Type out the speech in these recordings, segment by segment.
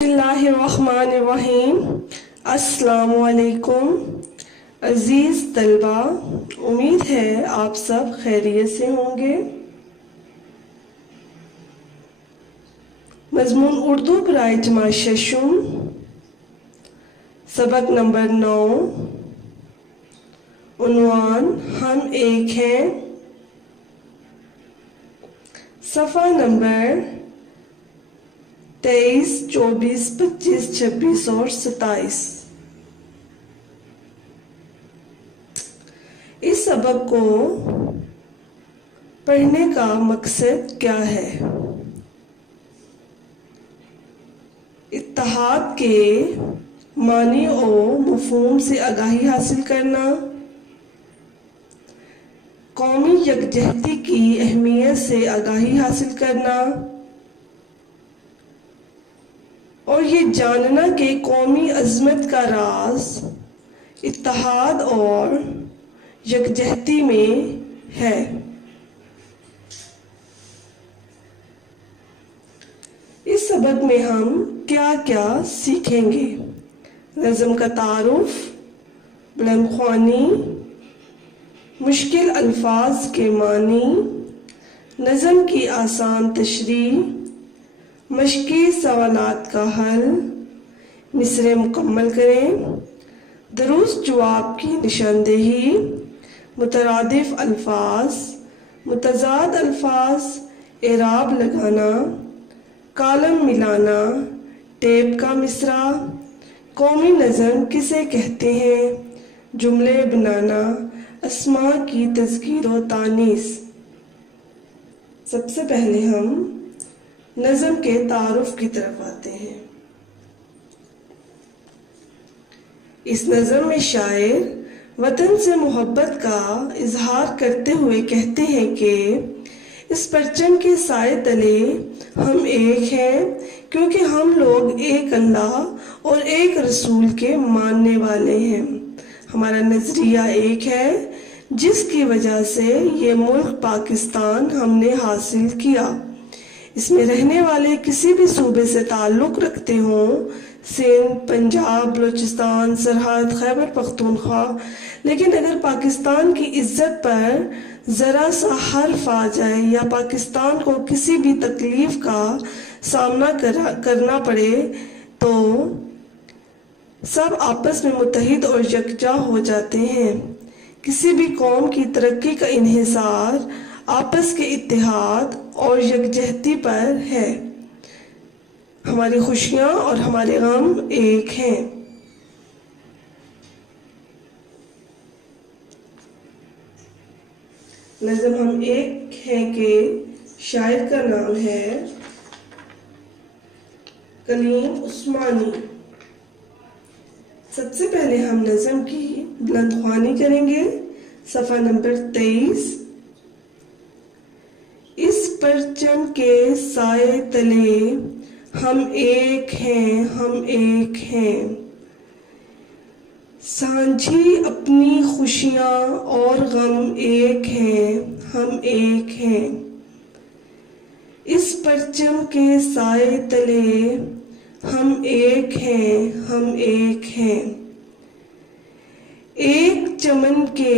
اللہ الرحمن الرحیم۔ السلام علیکم عزیز طلبہ، امید ہے آپ سب خیریت سے ہوں گے۔ مضمون اردو برائے جماعت ششم، سبق نمبر 9، عنوان ہم ایک ہیں، صفحہ نمبر 23، 24، 25، 26 اور 27۔ اس سبق کو پڑھنے کا مقصد کیا ہے؟ اتحاد کے معنی و مفہوم سے آگاہی حاصل کرنا، قومی یکجہتی کی اہمیت سے آگاہی حاصل کرنا، اور یہ جاننا کہ قومی عظمت کا راز اتحاد اور یکجہتی میں ہے۔ اس سبق میں ہم کیا کیا سیکھیں گے؟ نظم کا تعارف، بلند خوانی، مشکل الفاظ کے معنی، نظم کی آسان تشریح، مشقی سوالات کا حل، مصرعے مکمل کریں، درست جواب کی نشاندہی، مترادف الفاظ، متضاد الفاظ، اعراب لگانا، کالم ملانا، ٹیپ کا مصرعہ، قومی نظم کسے کہتے ہیں، جملے بنانا، اسماء کی تذکیر و تانیث۔ سب سے پہلے ہم نظم کے تعارف کی طرف آتے ہیں۔ اس نظم میں شاعر وطن سے محبت کا اظہار کرتے ہوئے کہتے ہیں کہ اس پرچم کے سائے تلے ہم ایک ہیں، کیونکہ ہم لوگ ایک اللہ اور ایک رسول کے ماننے والے ہیں۔ ہمارا نظریہ ایک ہے، جس کی وجہ سے یہ ملک پاکستان ہم نے حاصل کیا۔ اس میں رہنے والے کسی بھی صوبے سے تعلق رکھتے ہوں، سندھ، پنجاب، بلوچستان، سرحد، خیبر پختونخوا، لیکن اگر پاکستان کی عزت پر ذرا سا حرف آ جائے یا پاکستان کو کسی بھی تکلیف کا سامنا کرنا پڑے تو سب آپس میں متحد اور یکجا ہو جاتے ہیں۔ کسی بھی قوم کی ترقی کا انحصار آپس کے اتحاد اور یکجہتی پر ہے۔ ہماری خوشیاں اور ہمارے غم ایک ہیں۔ نظم ہم ایک ہیں کے شاعر کا نام ہے کلیم عثمانی۔ سب سے پہلے ہم نظم کی بلند خوانی کریں گے، صفحہ نمبر 23۔ اس پرچم کے سائے تلے ہم ایک ہیں، ہم ایک ہیں، سانجھی اپنی خوشیاں اور غم ایک ہیں، ہم ایک ہیں۔ اس پرچم کے سائے تلے ہم ایک ہیں، ہم ایک ہیں، ایک چمن کے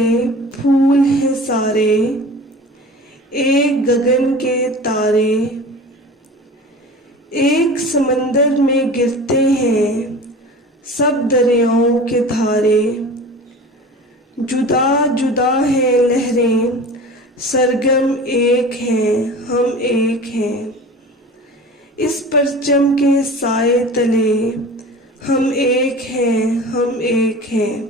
پھول ہیں سارے، ایک گگن کے تارے، ایک سمندر میں گرتے ہیں سب دریاؤں کے دھارے، جدا جدا ہیں لہریں سرگم ایک ہیں، ہم ایک ہیں۔ اس پرچم کے سائے تلے ہم ایک ہیں، ہم ایک ہیں،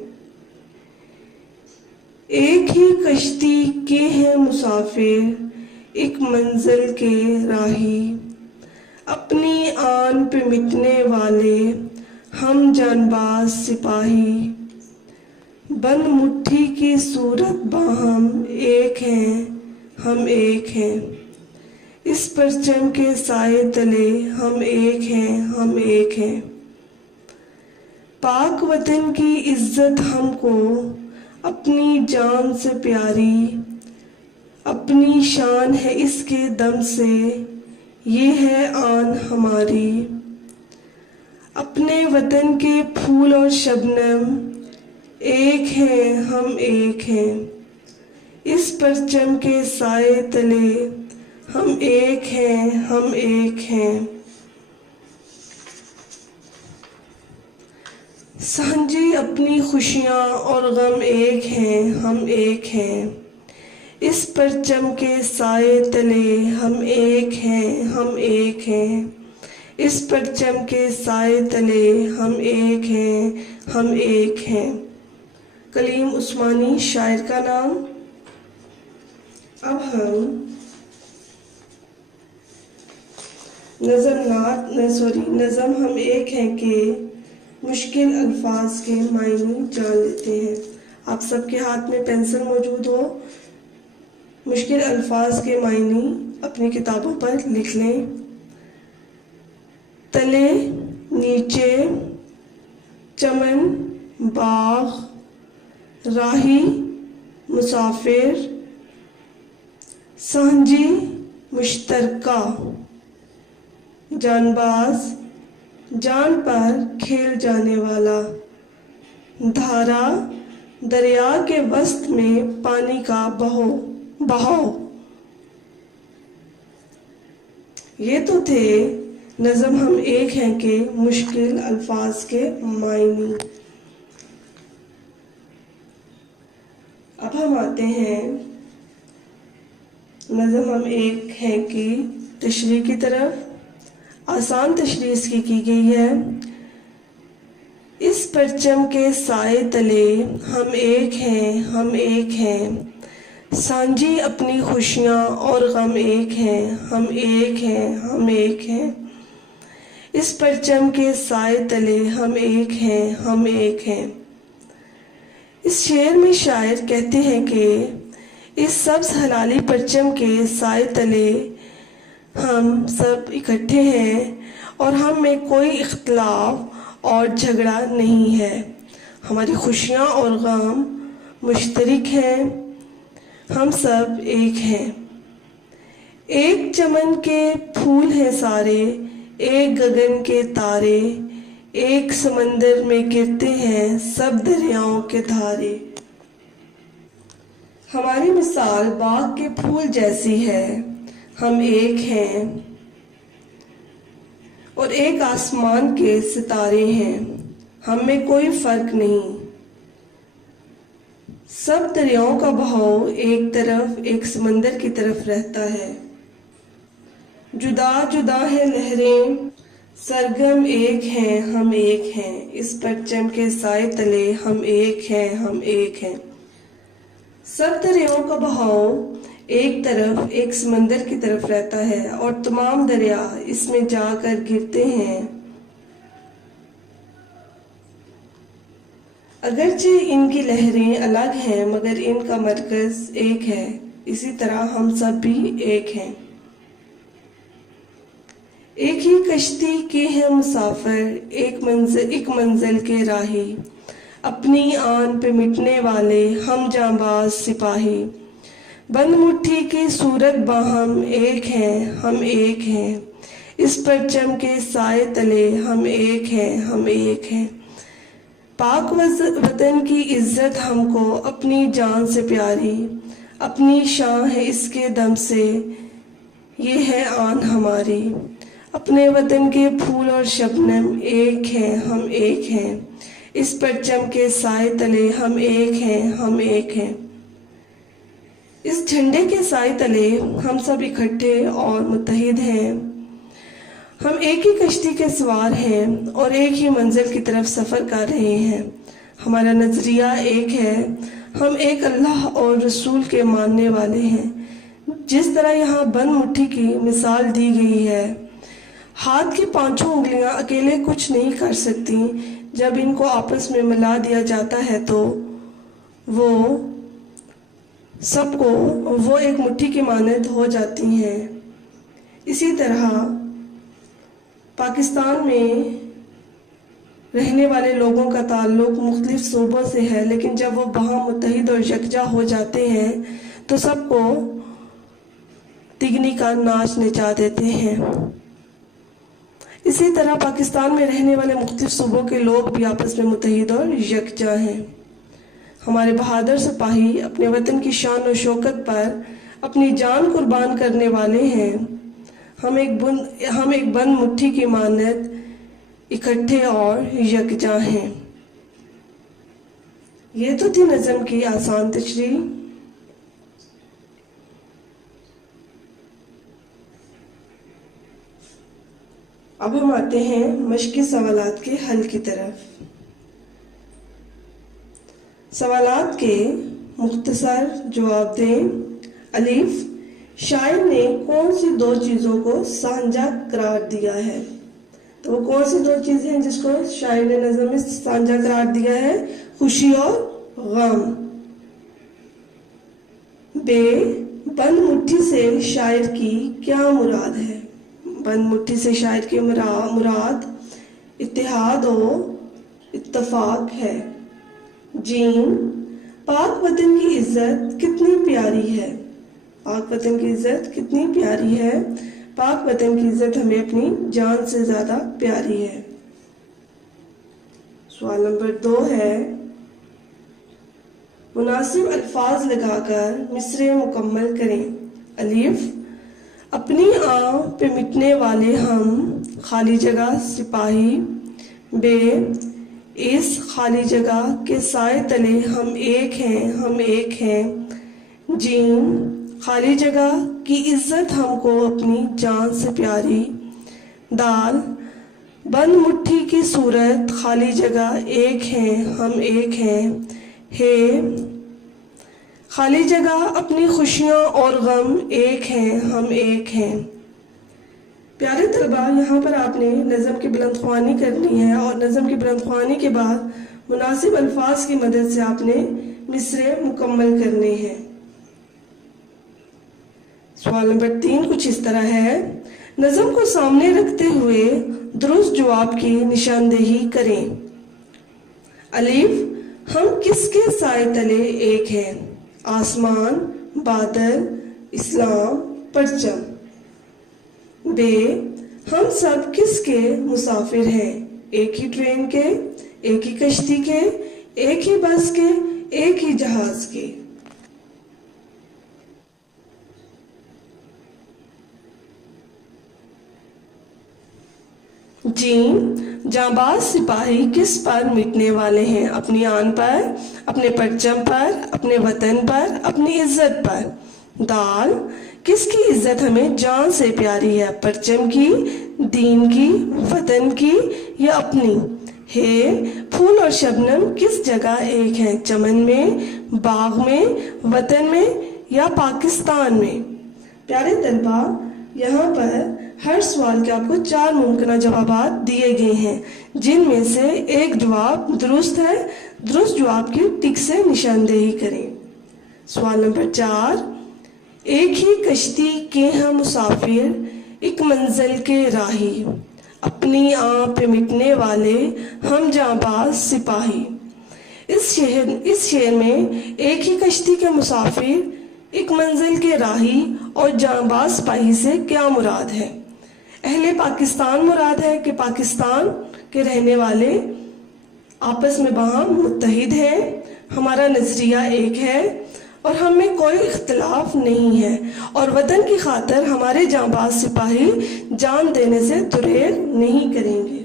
ایک ہی کشتی کے ہیں مسافر، ایک منزل کے راہی، اپنی آن پہ مٹنے والے ہم جانباز سپاہی، بند مٹھی کی صورت باہم ایک ہیں، ہم ایک ہیں۔ اس پرچم کے سائے تلے ہم ایک ہیں، ہم ایک ہیں، پاک وطن کی عزت ہم کو اپنی جان سے پیاری، اپنی شان ہے اس کے دم سے یہ ہے آن ہماری، اپنے وطن کے پھول اور شبنم، ایک ہیں ہم ایک ہیں، اس پرچم کے سائے تلے ہم ایک ہیں ہم ایک ہیں۔ سانجھی اپنی خوشیاں اور غم ایک ہیں ہم ایک ہیں، اس پرچم کے سائے تلے ہم ایک ہیں ہم ایک ہیں، اس پرچم کے سائے تلے ہم ایک ہیں ہم ایک ہیں۔ کلیم عثمانی شاعر کا نام۔ اب ہم نظم ہم ایک ہیں کہ مشکل الفاظ کے معنی جان لیتے ہیں۔ آپ سب کے ہاتھ میں پینسل موجود ہو، مشکل الفاظ کے معنی اپنی کتابوں پر لکھ لیں۔ تلے، نیچے، چمن، باغ، راہی، مسافر، سانجھی، مشترکہ، جانباز، جان پر کھیل جانے والا، دھارا، دریا کے وسط میں پانی کا بہاؤ۔ یہ تو تھے نظم ہم ایک ہیں کہ مشکل الفاظ کے معنی۔ اب ہم آتے ہیں نظم ہم ایک ہیں کی تشریح کی طرف۔ آسان تشریح اس کی گئی ہے۔ اس پرچم کے سائے تلے ہم ایک ہیں ہم ایک ہیں، سانجھی اپنی خوشیاں اور غم ایک ہیں ہم ایک ہیں ہم ایک ہیں، اس پرچم کے سائے تلے ہم ایک ہیں ہم ایک ہیں۔ اس شعر میں شاعر کہتے ہیں کہ اس سبز ہلالی پرچم کے سائے تلے ہم سب اکٹھے ہیں اور ہم میں کوئی اختلاف اور جھگڑا نہیں ہے، ہماری خوشیاں اور غم مشترک ہیں، ہم سب ایک ہیں۔ ایک چمن کے پھول ہیں سارے، ایک گگن کے تارے، ایک سمندر میں گرتے ہیں سب دریاؤں کے دھارے۔ ہماری مثال باغ کے پھول جیسی ہے، ہم ایک ہیں اور ایک آسمان کے ستارے ہیں، ہم میں کوئی فرق نہیں۔ سب دریاؤں کا بہاؤ ایک طرف ایک سمندر کی طرف رہتا ہے، جدا جدا ہیں لہریں، سرگم ایک ہیں ہم ایک ہیں، اس پرچم کے سائے تلے ہم ایک ہیں ہم ایک ہیں۔ سب دریاؤں کا بہاؤ ایک طرف ایک سمندر کی طرف رہتا ہے اور تمام دریا اس میں جا کر گرتے ہیں، اگرچہ ان کی لہریں الگ ہیں مگر ان کا مرکز ایک ہے، اسی طرح ہم سب بھی ایک ہیں۔ ایک ہی کشتی کے ہیں مسافر، ایک منزل کے راہی، اپنی آن پہ مٹنے والے ہم جانباز سپاہی، بند مٹھی کی صورت باہم ایک ہیں ہم ایک ہیں، اس پرچم کے سائے تلے ہم ایک ہیں ہم ایک ہیں۔ پاک وطن کی عزت ہم کو اپنی جان سے پیاری، اپنی شان ہے اس کے دم سے، یہ ہے آن ہماری۔ اپنے وطن کے پھول اور شبنم ایک ہیں ہم ایک ہیں، اس پرچم کے سائے تلے ہم ایک ہیں ہم ایک ہیں۔ اس جھنڈے کے سائے تلے ہم سب اکٹھے اور متحد ہیں، ہم ایک ہی کشتی کے سوار ہیں اور ایک ہی منزل کی طرف سفر کر رہے ہیں، ہمارا نظریہ ایک ہے، ہم ایک اللہ اور رسول کے ماننے والے ہیں۔ جس طرح یہاں بند مٹھی کی مثال دی گئی ہے، ہاتھ کی پانچوں انگلیاں اکیلے کچھ نہیں کر سکتی، جب ان کو آپس میں ملا دیا جاتا ہے تو وہ ایک مٹھی کی مانند ہو جاتی ہیں۔ اسی طرح پاکستان میں رہنے والے لوگوں کا تعلق مختلف صوبوں سے ہے، لیکن جب وہ باہم متحد اور یکجا ہو جاتے ہیں تو سب کو تگنی کا ناچ نچا دیتے ہیں۔ اسی طرح پاکستان میں رہنے والے مختلف صوبوں کے لوگ بھی آپس میں متحد اور یکجا ہیں۔ ہمارے بہادر سپاہی اپنے وطن کی شان و شوکت پر اپنی جان قربان کرنے والے ہیں۔ ہم ایک بند مٹھی کی مانند اکٹھے اور یکجا ہیں۔ یہ تو تھی نظم کی آسان تشریح۔ اب ہم آتے ہیں مشقی سوالات کے حل کی طرف۔ سوالات کے مختصر جواب دیں۔ الف، شاعر نے کون سی دو چیزوں کو سانجھا قرار دیا ہے؟ تو وہ کون سی دو چیزیں ہیں جس کو شاعر نے نظم میں سانجھا قرار دیا ہے؟ خوشی اور غم۔ ب، بند مٹھی سے شاعر کی کیا مراد ہے؟ بند مٹھی سے شاعر کی مراد اتحاد و اتفاق ہے۔ جیم، پاک وطن کی عزت کتنی پیاری ہے؟ پاک وطن کی عزت کتنی پیاری ہے؟ پاک وطن کی عزت ہمیں اپنی جان سے زیادہ پیاری ہے۔ سوال نمبر 2 ہے، مناسب الفاظ لگا کر مصرعے مکمل کریں۔ الف، اپنی آن پہ مٹنے والے ہم، خالی جگہ سپاہی۔ ب، اس خالی جگہ کے سائے تلے ہم ایک ہیں، ہم ایک ہیں۔ جیم، خالی جگہ کی عزت ہم کو اپنی جان سے پیاری۔ دال، بند مٹھی کی صورت خالی جگہ ایک ہیں، ہم ایک ہیں۔ ہے، خالی جگہ اپنی خوشیاں اور غم ایک ہیں، ہم ایک ہیں۔ پیارے طلباء، یہاں پر آپ نے نظم کی بلند خوانی کرنی ہے اور نظم کی بلند خوانی کے بعد مناسب الفاظ کی مدد سے آپ نے مصرعے مکمل کرنے ہیں۔ سوال نمبر 3 کچھ اس طرح ہے، نظم کو سامنے رکھتے ہوئے درست جواب کی نشاندہی کریں۔ الف، ہم کس کے سائے تلے ایک ہیں؟ آسمان، بادل، اسلام، پرچم۔ ب، ہم سب کس کے مسافر ہیں؟ ایک ہی ٹرین کے، ایک ہی کشتی کے، ایک ہی بس کے، ایک ہی جہاز کے۔ جیم، جانباز سپاہی کس پر مٹنے والے ہیں؟ اپنی آن پر، اپنے پرچم پر، اپنے وطن پر، اپنی عزت پر۔ دال، کس کی عزت ہمیں جان سے پیاری ہے؟ پرچم کی، دین کی، وطن کی یا اپنی؟ ہے، پھول اور شبنم کس جگہ ایک ہیں؟ چمن میں، باغ میں، وطن میں یا پاکستان میں؟ پیارے طلباء، یہاں پر ہر سوال کے آپ کو 4 ممکنہ جوابات دیے گئے ہیں، جن میں سے ایک جواب درست ہے۔ درست جواب کی ٹک سے نشاندہی کریں۔ سوال نمبر 4، ایک ہی کشتی کے ہم مسافر، ایک منزل کے راہی، اپنی آن پہ مٹنے والے ہم جانباز سپاہی۔ اس شعر میں ایک ہی کشتی کے مسافر، ایک منزل کے راہی اور جانباز سپاہی سے کیا مراد ہے؟ اہل پاکستان مراد ہے کہ پاکستان کے رہنے والے آپس میں باہم متحد ہیں، ہمارا نظریہ ایک ہے اور ہم میں کوئی اختلاف نہیں ہے، اور وطن کی خاطر ہمارے جانباز سپاہی جان دینے سے دریغ نہیں کریں گے۔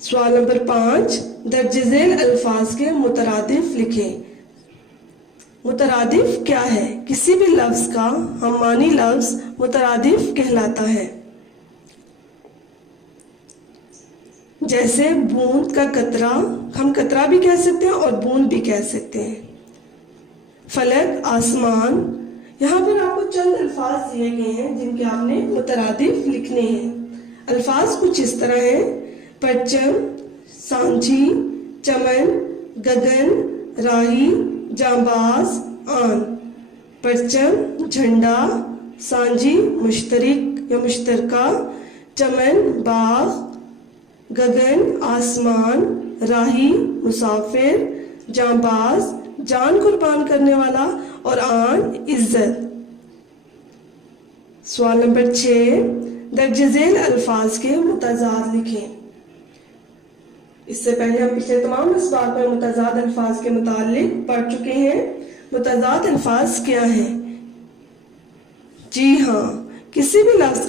سوال نمبر 5، درج ذیل الفاظ کے مترادف لکھیں۔ مترادف کیا ہے؟ کسی بھی لفظ کا ہم معنی لفظ مترادف کہلاتا ہے۔ جیسے بوند کا قطرہ، ہم قطرہ بھی کہہ سکتے ہیں اور بوند بھی کہہ سکتے ہیں۔ فلک، آسمان۔ یہاں پر آپ کو چند الفاظ دیے گئے ہیں جن کے آپ نے مترادف لکھنے ہیں۔ الفاظ کچھ اس طرح ہیں، پرچم، سانجھی، چمن، گگن، راہی، جانباز، آن۔ پرچم جھنڈا، سانجھی مشترک یا مشترکہ، چمن باغ، گگن آسمان، راہی مسافر، جانباز جان قربان کرنے والا اور آن عزت۔ سوال نمبر 6، درج ذیل الفاظ کے متضاد لکھیں۔ اس سے پہلے ہم پچھلے تمام اسباق میں متضاد الفاظ کے متعلق پڑھ چکے ہیں۔ متضاد الفاظ کیا ہیں؟ جی ہاں، کسی بھی لفظ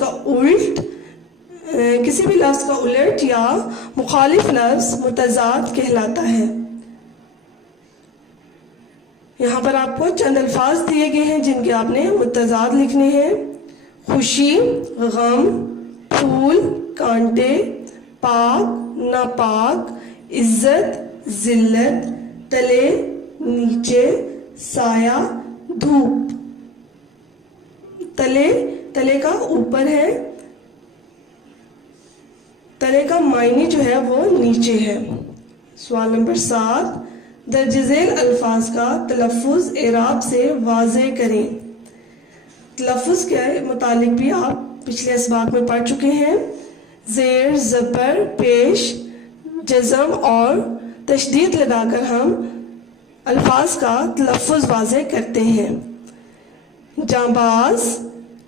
کا الٹ یا مخالف لفظ متضاد کہلاتا ہے۔ یہاں پر آپ کو چند الفاظ دیے گئے ہیں جن کے آپ نے متضاد لکھنے ہیں۔ خوشی، غم، پھول، کانٹے، پاک، ناپاک، عزت، ذلت، تلے، نیچے، سایہ، دھوپ۔ تلے کا اوپر ہے، تلے کا معنی جو ہے وہ نیچے ہے۔ سوال نمبر 7، درج ذیل الفاظ کا تلفظ اعراب سے واضح کریں۔ تلفظ کے متعلق بھی آپ پچھلے اسباق میں پڑھ چکے ہیں۔ زیر، زبر، پیش، جزم اور تشدید لگا کر ہم الفاظ کا تلفظ واضح کرتے ہیں۔ جانباز،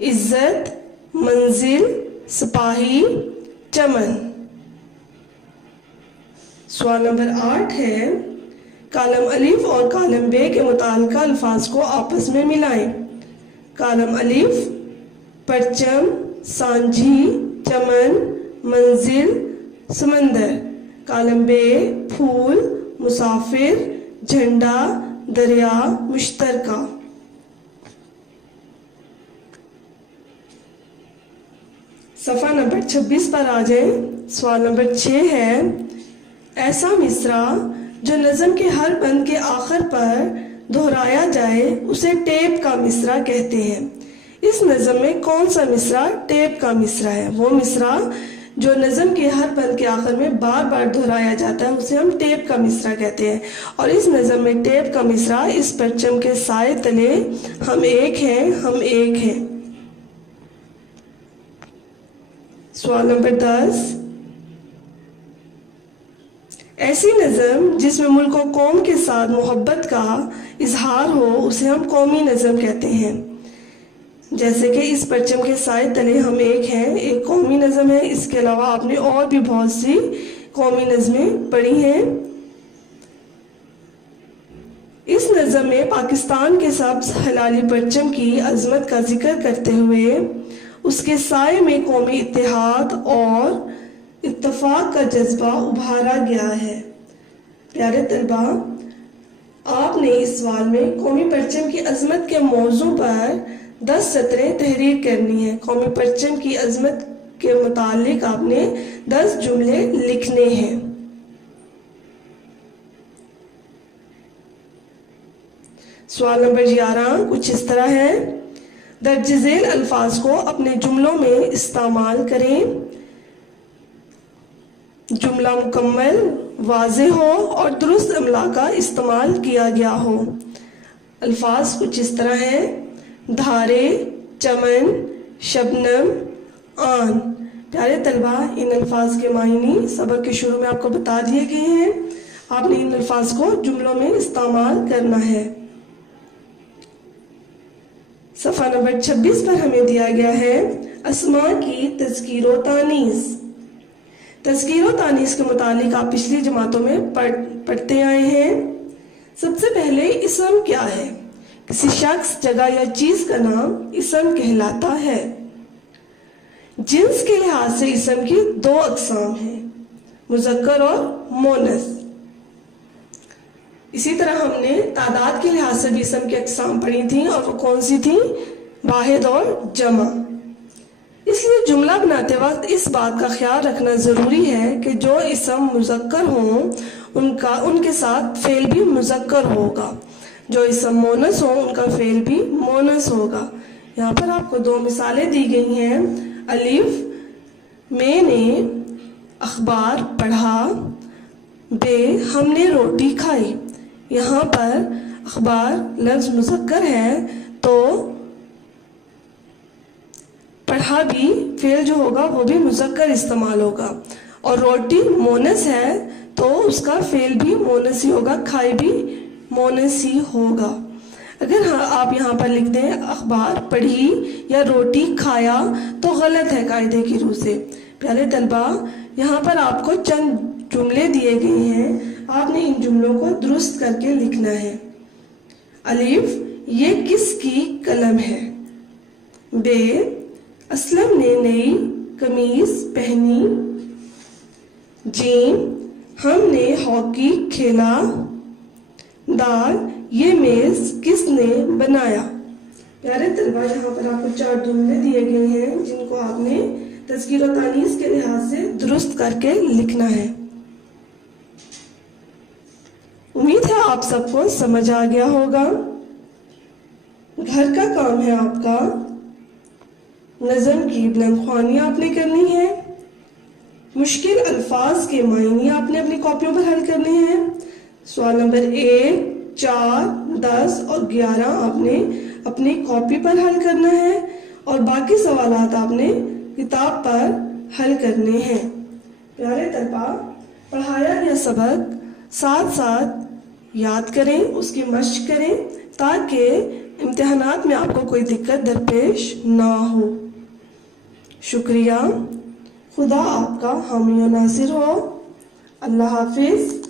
عزت، منزل، سپاہی، چمن۔ سوال نمبر 8 ہے، کالم الف اور کالم بے کے متعلقہ الفاظ کو آپس میں ملائیں۔ کالم الف، پرچم، سانجھی، چمن، منزل، سمندر۔ کالم بے، پھول، مسافر، جھنڈا، دریا، مشترکہ۔ صفحہ نمبر 26 پر آ جائیں۔ سوال نمبر 6 ہے، ایسا مصرع جو نظم کے ہر بند کے آخر پر دہرایا جائے اسے ٹیپ کا مصرع کہتے ہیں۔ اس نظم میں کون سا مصرع ٹیپ کا مصرع ہے؟ وہ مصرع جو نظم کے ہر بند کے آخر میں بار بار دہرایا جاتا ہے اسے ہم ٹیپ کا مصرع کہتے ہیں۔ اور اس نظم میں ٹیپ کا مصرع، اس پرچم کے سائے تلے ہم ایک ہیں، ہم ایک ہیں۔ سوال نمبر 10، ایسی نظم جس میں ملک و قوم کے ساتھ محبت کا اظہار ہو اسے ہم قومی نظم کہتے ہیں۔ جیسے کہ اس پرچم کے سائے تلے ہم ایک ہیں، ایک قومی نظم ہے۔ اس کے علاوہ آپ نے اور بھی بہت سی قومی نظمیں پڑھی ہیں۔ اس نظم میں پاکستان کے سبز ہلالی پرچم کی عظمت کا ذکر کرتے ہوئے اس کے سائے میں قومی اتحاد اور اتفاق کا جذبہ ابھارا گیا ہے۔ پیارے طلبہ، آپ نے اس سوال میں قومی پرچم کی عظمت کے موضوع پر 10 سطریں تحریر کرنی ہے۔ قومی پرچم کی عظمت کے متعلق آپ نے 10 جملے لکھنے ہیں۔ سوال نمبر 11 کچھ اس طرح ہے، درج ذیل الفاظ کو اپنے جملوں میں استعمال کریں۔ جملہ مکمل، واضح ہو اور درست املا کا استعمال کیا گیا ہو۔ الفاظ کچھ اس طرح ہیں، دھارے، چمن، شبنم، آن۔ پیارے طلبہ، ان الفاظ کے معنی سبق کے شروع میں آپ کو بتا دیے گئے ہیں۔ آپ نے ان الفاظ کو جملوں میں استعمال کرنا ہے۔ صفحہ نمبر 26 پر ہمیں دیا گیا ہے اسماء کی تذکیر و تانیث۔ تذکیر و تانیث کے متعلق آپ پچھلی جماعتوں میں پڑھتے آئے ہیں۔ سب سے پہلے اسم کیا ہے؟ کسی شخص، جگہ یا چیز کا نام اسم کہلاتا ہے۔ جنس کے لحاظ سے اسم کی 2 اقسام ہیں، مذکر اور مؤنث۔ اسی طرح ہم نے تعداد کے لحاظ سے بھی اسم کی اقسام پڑھی تھیں، اور وہ کون سی تھیں؟ واحد اور جمع۔ اس لیے جملہ بناتے وقت اس بات کا خیال رکھنا ضروری ہے کہ جو اسم مذکر ہوں ان کے ساتھ فعل بھی مذکر ہوگا، جو اسم مؤنث ہوں ان کا فعل بھی مؤنث ہوگا۔ یہاں پر آپ کو 2 مثالیں دی گئی ہیں۔ الف، میں نے اخبار پڑھا۔ بے، ہم نے روٹی کھائی۔ یہاں پر اخبار لفظ مذکر ہے تو پڑھا بھی فعل جو ہوگا وہ بھی مذکر استعمال ہوگا، اور روٹی مؤنث ہے تو اس کا فعل بھی مؤنث ہی ہوگا، کھائی بھی مؤنث ہی ہوگا۔ اگر آپ یہاں پر لکھ دیں اخبار پڑھی یا روٹی کھایا تو غلط ہے قاعدے کی روح سے۔ پیارے طلبہ، یہاں پر آپ کو چند جملے دیے گئے ہیں، آپ نے ان جملوں کو درست کر کے لکھنا ہے۔ الف، یہ کس کی قلم ہے؟ ب، اسلم نے نئی قمیض پہنی۔ جیم، ہم نے ہاکی کھیلا۔ دال، یہ میز کس نے بنایا؟ پیارے طلبہ، یہاں پر آپ کو 4 جملے دیے گئے ہیں جن کو آپ نے تذکیر و تانیث کے لحاظ سے درست کر کے لکھنا ہے۔ امید ہے آپ سب کو سمجھ آ گیا ہوگا۔ گھر کا کام ہے آپ کا، نظم کی بلند خوانی آپ نے کرنی ہے، مشکل الفاظ کے معنی آپ نے اپنی کاپیوں پر حل کرنے ہیں۔ سوال نمبر 1، 4، 10 اور 11 آپ نے اپنی کاپی پر حل کرنا ہے اور باقی سوالات آپ نے کتاب پر حل کرنے ہیں۔ پیارے طلبہ، پڑھایا گیا سبق ساتھ ساتھ یاد کریں، اس کی مشق کریں تاکہ امتحانات میں آپ کو کوئی دقت درپیش نہ ہو۔ شکریہ۔ خدا آپ کا حامی و ناصر ہو۔ اللہ حافظ۔